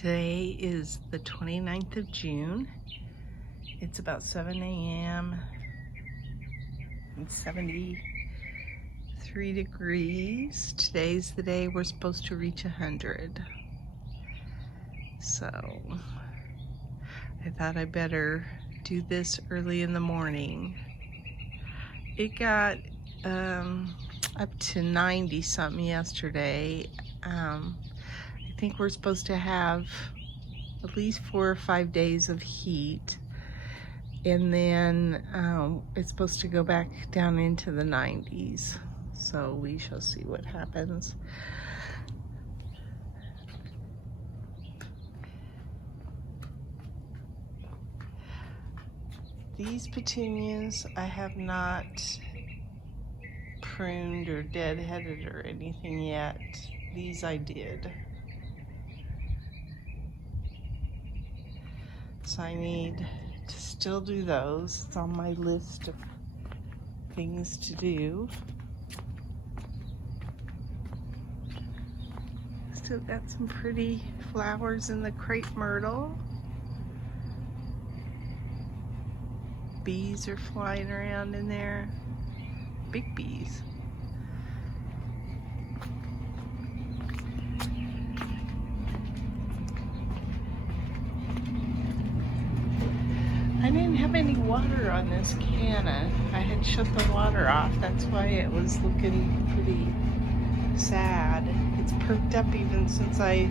Today is the 29th of June. It's about 7 a.m. It's 73 degrees. Today's the day we're supposed to reach 100. So I thought I better do this early in the morning. It got up to 90 something yesterday. I think we're supposed to have at least 4 or 5 days of heat, and then it's supposed to go back down into the 90s, so we shall see what happens. These petunias I have not pruned or deadheaded or anything yet. These I did. So I need to still do those. It's on my list of things to do. Still got some pretty flowers in the crepe myrtle. Bees are flying around in there. Big bees. I didn't have any water on this canna. I had shut the water off. That's why it was looking pretty sad. It's perked up even since I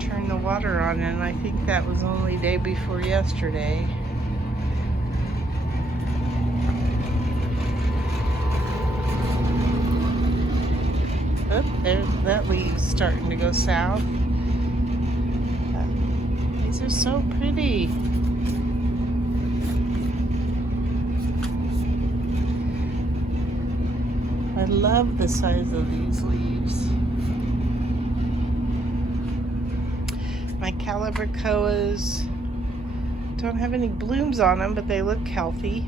turned the water on, and I think that was only day before yesterday. Oh, there's that leaf starting to go south. These are so pretty. I love the size of these leaves. My calibrachoas don't have any blooms on them, but they look healthy.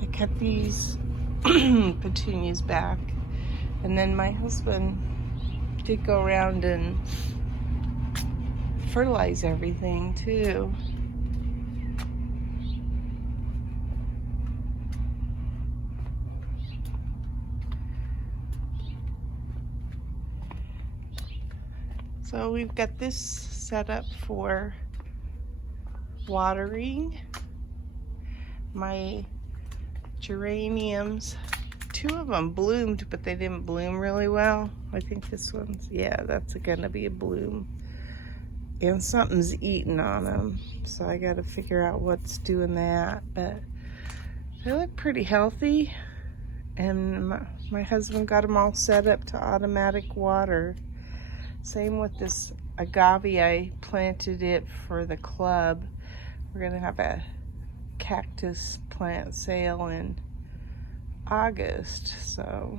I cut these petunias back, and then my husband did go around and fertilize everything too. So we've got this set up for watering. My geraniums, 2 of them bloomed, but they didn't bloom really well. I think this one's, yeah, that's gonna be a bloom. And something's eating on them, so I got to figure out what's doing that. But they look pretty healthy, and my husband got them all set up to automatic water. Same with this agave. I planted it for the club. We're gonna have a cactus plant sale in August, so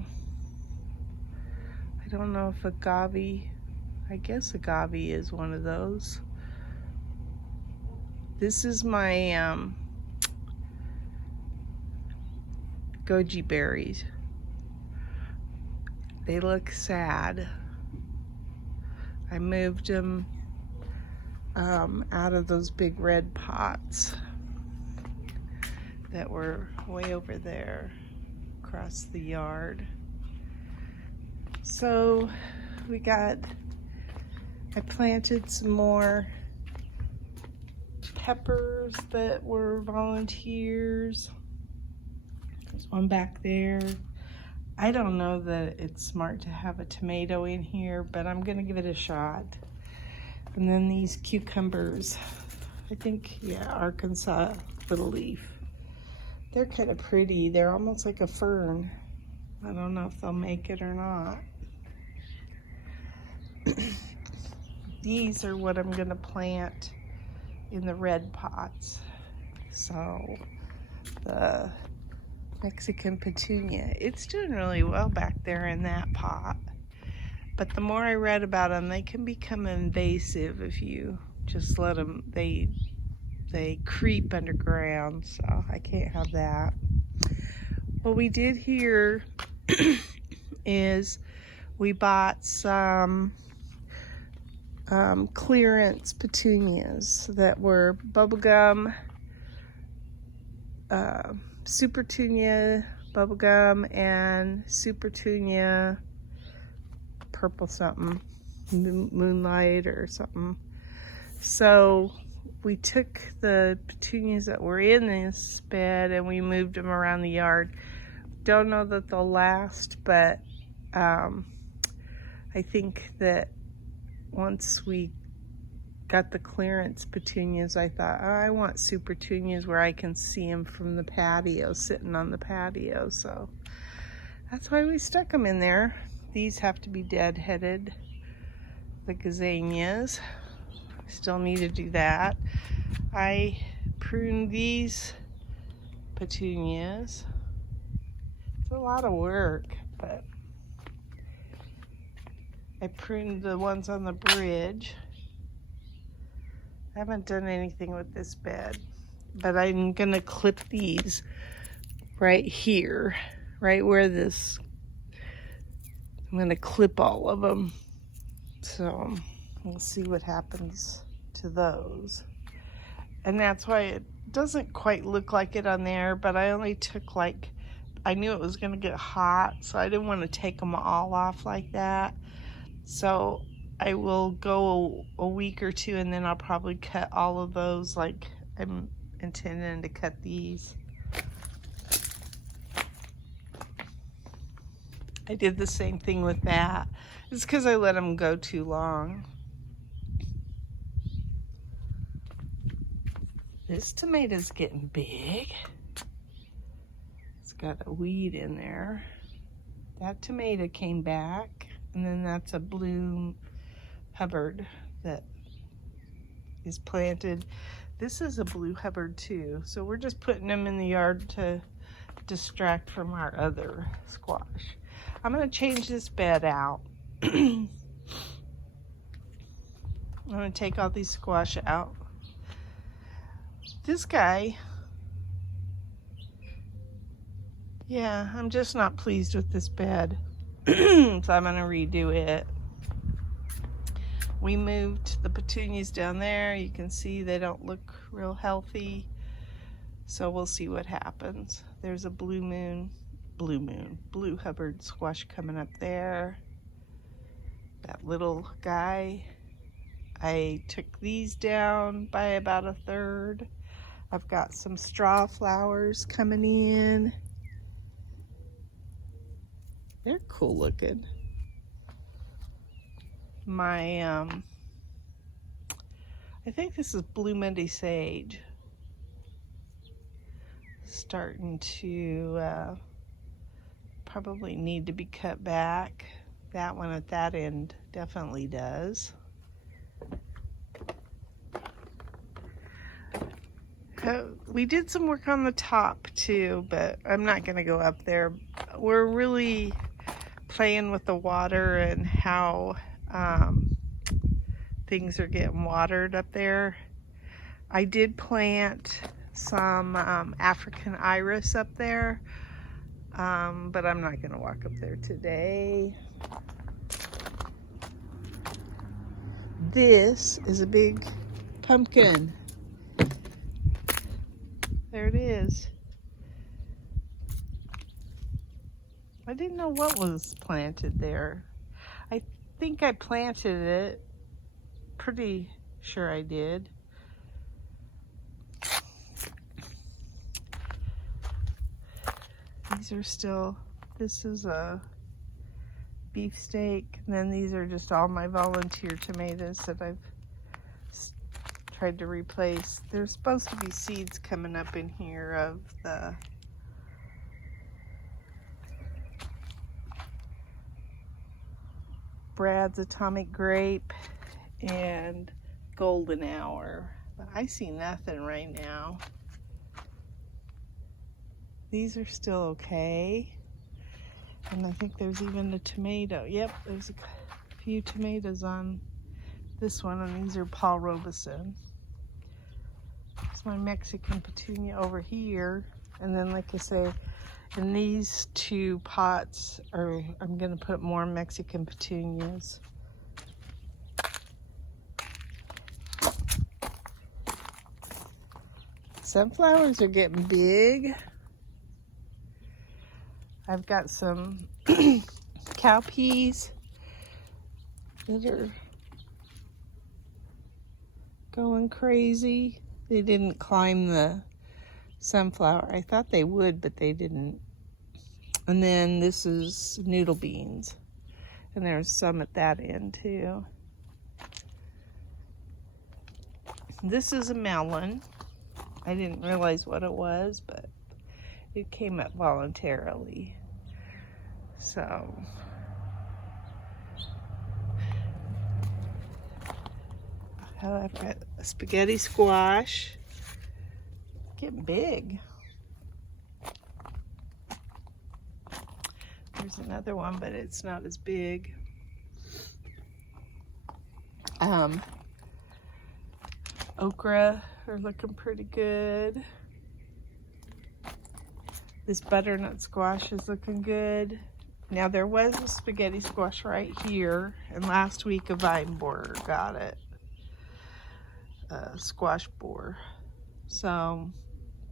I don't know if agave, I guess agave is one of those. This is my goji berries. They look sad. I moved them out of those big red pots that were way over there across the yard. So I planted some more peppers that were volunteers. There's one back there. I don't know that it's smart to have a tomato in here, but I'm gonna give it a shot. And then these cucumbers, I think, yeah, Arkansas little leaf. They're kind of pretty. They're almost like a fern. I don't know if they'll make it or not. These are what I'm gonna plant in the red pots. So the Mexican petunia, it's doing really well back there in that pot. But the more I read about them, they can become invasive if you just let them, they they creep underground, so I can't have that. What we did here is we bought some clearance petunias that were bubblegum, super tunia bubblegum, and super tunia purple something, moonlight or something. So we took the petunias that were in this bed and we moved them around the yard. Don't know that they'll last, but I think that once we got the clearance petunias, I thought, oh, I want super petunias where I can see them from the patio, sitting on the patio. So that's why we stuck them in there. These have to be deadheaded, the gazanias. Still need to do that. I pruned these petunias. It's a lot of work, but I pruned the ones on the bridge. I haven't done anything with this bed, but I'm gonna clip these right here, right where this, I'm gonna clip all of them. So we'll see what happens to those. And that's why it doesn't quite look like it on there, but I only took like, I knew it was gonna get hot, so I didn't want to take them all off like that. So I will go a week or two and then I'll probably cut all of those like I'm intending to cut these. I did the same thing with that. It's because I let them go too long. This tomato's getting big. It's got a weed in there. That tomato came back, and then that's a blue Hubbard that is planted. This is a blue Hubbard too. So we're just putting them in the yard to distract from our other squash. I'm gonna change this bed out. I'm gonna take all these squash out. This guy, yeah, I'm just not pleased with this bed. So I'm gonna redo it. We moved the petunias down there. You can see they don't look real healthy. So we'll see what happens. There's a blue Hubbard squash coming up there. That little guy. I took these down by about a third. I've got some straw flowers coming in. They're cool looking. My, I think this is Blue Monday Sage. Starting to probably need to be cut back. That one at that end definitely does. We did some work on the top too, but I'm not gonna go up there. We're really playing with the water and how things are getting watered up there. I did plant some African iris up there, but I'm not gonna walk up there today. This is a big pumpkin. There it is. I didn't know what was planted there. I think I planted it. Pretty sure I did. These are still, this is a beefsteak, and then these are just all my volunteer tomatoes that I've tried to replace. There's supposed to be seeds coming up in here of the Brad's Atomic Grape and Golden Hour, but I see nothing right now. These are still okay, and I think there's even a tomato. Yep, there's a few tomatoes on this one, and these are Paul Robeson. It's my Mexican petunia over here. And then, like I say, in these two pots I'm gonna put more Mexican petunias. Sunflowers are getting big. I've got some cowpeas that are going crazy. They didn't climb the sunflower. I thought they would, but they didn't. And then this is noodle beans. And there's some at that end too. This is a melon. I didn't realize what it was, but it came up voluntarily. So I've got a spaghetti squash. Getting big. There's another one, but it's not as big. Okra are looking pretty good. This butternut squash is looking good. Now there was a spaghetti squash right here, and last week a vine borer got it. A squash borer. So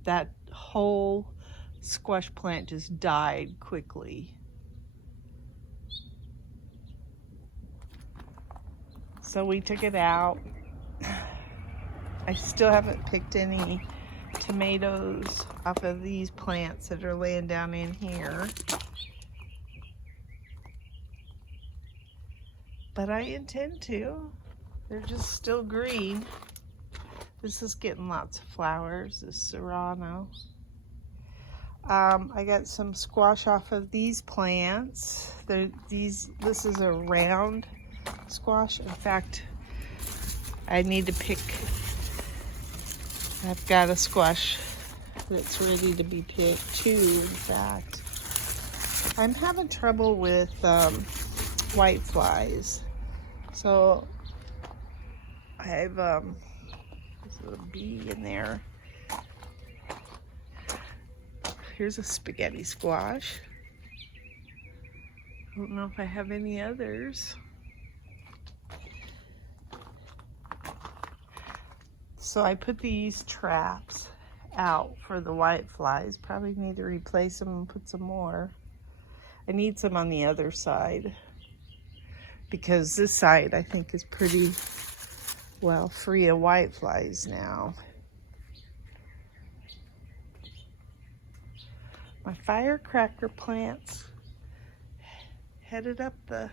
that whole squash plant just died quickly. So we took it out. I still haven't picked any tomatoes off of these plants that are laying down in here. But I intend to. They're just still green. This is getting lots of flowers, this serrano. I got some squash off of these plants. This is a round squash. In fact, I need to pick. I've got a squash that's ready to be picked too, in fact. I'm having trouble with white flies. So I have there's a little bee in there. Here's a spaghetti squash. I don't know if I have any others. So I put these traps out for the white flies. Probably need to replace them and put some more. I need some on the other side because this side I think is pretty well free of white flies now. My firecracker plants headed up the...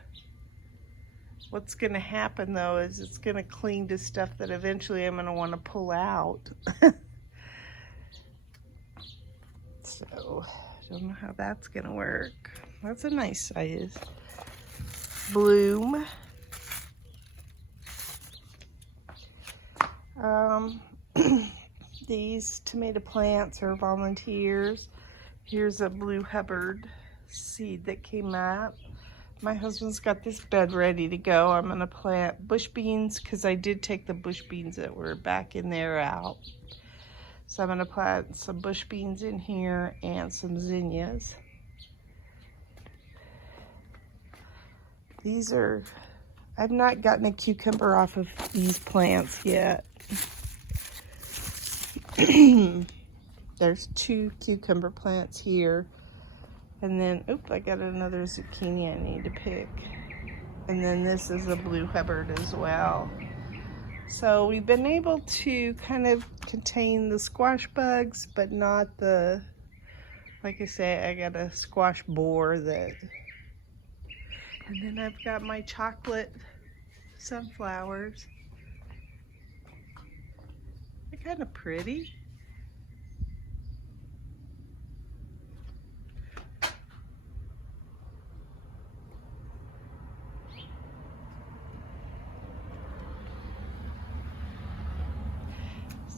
What's going to happen though is it's going to cling to stuff that eventually I'm going to want to pull out. So I don't know how that's going to work. That's a nice size bloom. These tomato plants are volunteers. Here's a blue Hubbard seed that came up. My husband's got this bed ready to go. I'm gonna plant bush beans because I did take the bush beans that were back in there out. So I'm gonna plant some bush beans in here and some zinnias. These are, I've not gotten a cucumber off of these plants yet. There's 2 cucumber plants here. And then, I got another zucchini I need to pick. And then this is a blue Hubbard as well. So we've been able to kind of contain the squash bugs, but not the, like I say, I got a squash borer that, and then I've got my chocolate sunflowers. They're kind of pretty.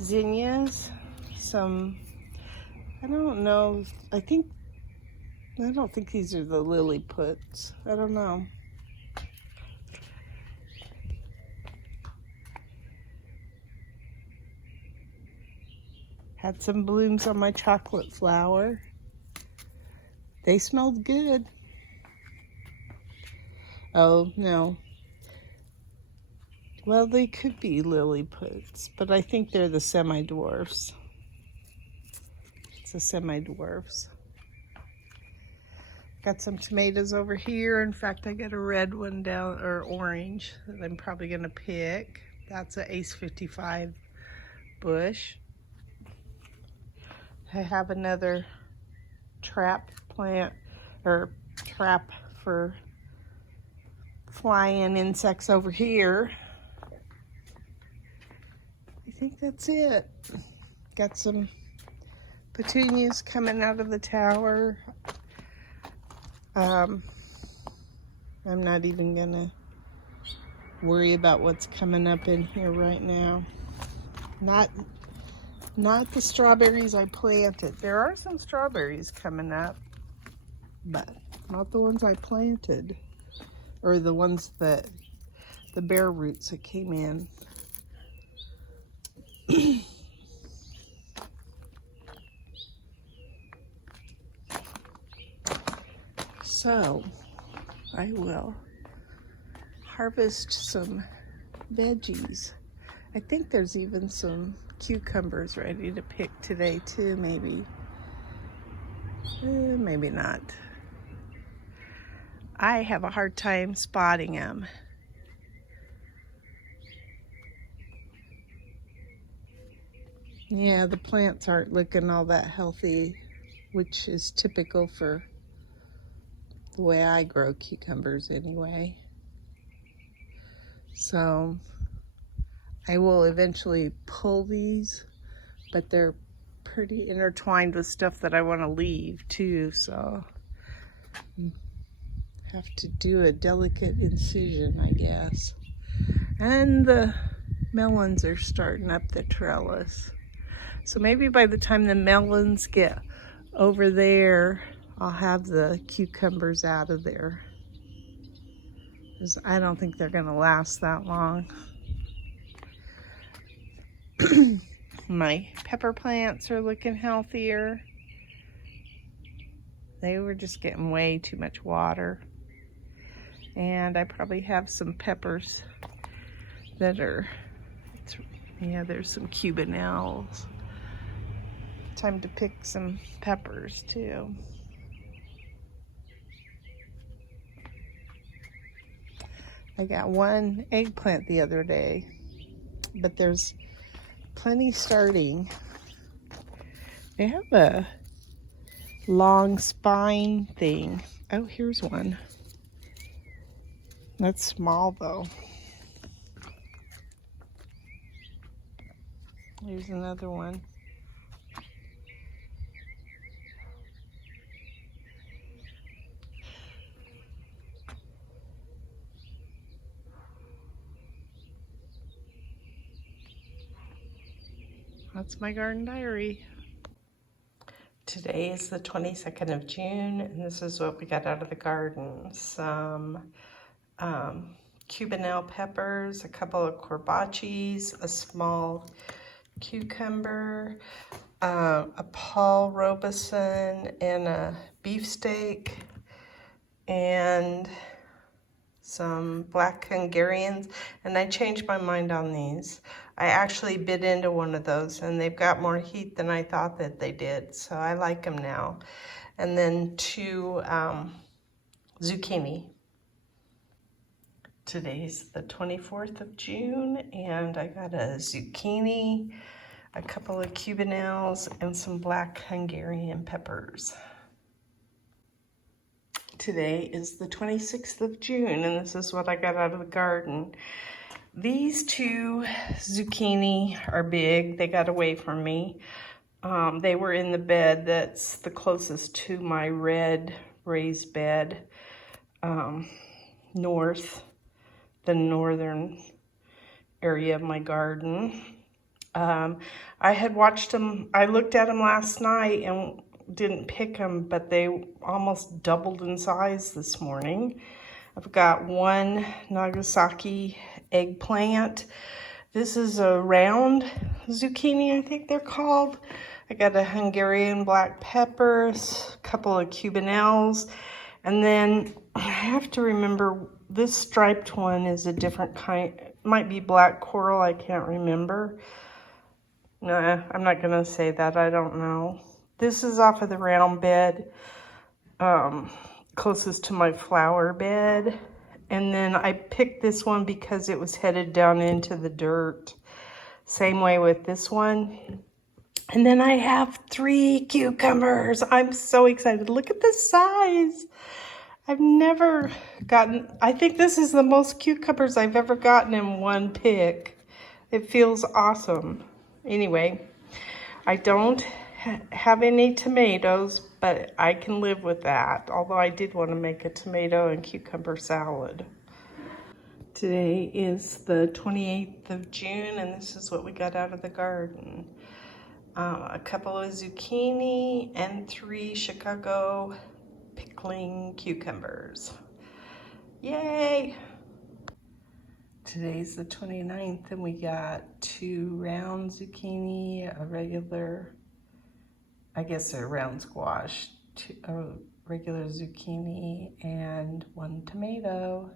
Zinnias, some, I don't know, I don't think these are the lily puts. I don't know. Had some blooms on my chocolate flower. They smelled good. Oh, no. Well, they could be liliputs, but I think they're the semi-dwarfs. It's the semi-dwarfs. Got some tomatoes over here. In fact, I got a red one down, or orange, that I'm probably gonna pick. That's an Ace 55 bush. I have another trap plant, or trap for flying insects over here. I think that's it. Got some petunias coming out of the tower. I'm not even gonna worry about what's coming up in here right now. Not the strawberries I planted. There are some strawberries coming up, but not the ones I planted, or the ones that the bare roots that came in. So I will harvest some veggies. I think there's even some cucumbers ready to pick today too, maybe. Maybe not. I have a hard time spotting them. Yeah, the plants aren't looking all that healthy, which is typical for the way I grow cucumbers anyway. So I will eventually pull these, but they're pretty intertwined with stuff that I want to leave too, so have to do a delicate incision, I guess. And the melons are starting up the trellis. So maybe by the time the melons get over there, I'll have the cucumbers out of there, because I don't think they're gonna last that long. My pepper plants are looking healthier. They were just getting way too much water. And I probably have some peppers that are, yeah, there's some cubanelles. Time to pick some peppers too. I got one eggplant the other day, but there's plenty starting. They have a long spine thing. Oh, here's one. That's small though. Here's another one. That's my garden diary. Today is the 22nd of June, and this is what we got out of the garden. Some cubanelle peppers, a couple of corbachis, a small cucumber, a Paul Robeson, and a beefsteak, and some black Hungarians. And I changed my mind on these. I actually bit into one of those, and they've got more heat than I thought that they did, so I like them now. And then two zucchini. Today's the 24th of June, and I got a zucchini, a couple of cubanelles, and some black Hungarian peppers. Today is the 26th of June, and this is what I got out of the garden. These two zucchini are big. They got away from me. They were in the bed that's the closest to my red raised bed, the northern area of my garden. I had watched them. I looked at them last night and didn't pick them, but they almost doubled in size this morning. I've got one Nagasaki eggplant. This is a round zucchini, I think they're called. I got a Hungarian black peppers, a couple of Cubanelles, and then I have to remember this striped one is a different kind. It might be black coral, I can't remember. Nah, I'm not gonna say that, I don't know. This is off of the round bed, closest to my flower bed. And then I picked this one because it was headed down into the dirt. Same way with this one. And then I have 3 cucumbers. I'm so excited. Look at the size. I've never gotten, I think this is the most cucumbers I've ever gotten in one pick. It feels awesome. Anyway, I don't have any tomatoes, but I can live with that. Although I did want to make a tomato and cucumber salad. Today is the 28th of June, and this is what we got out of the garden. A couple of zucchini and 3 Chicago pickling cucumbers. Yay! Today's the 29th, and we got 2 round zucchini, a regular, I guess a round squash, a regular zucchini, and 1 tomato.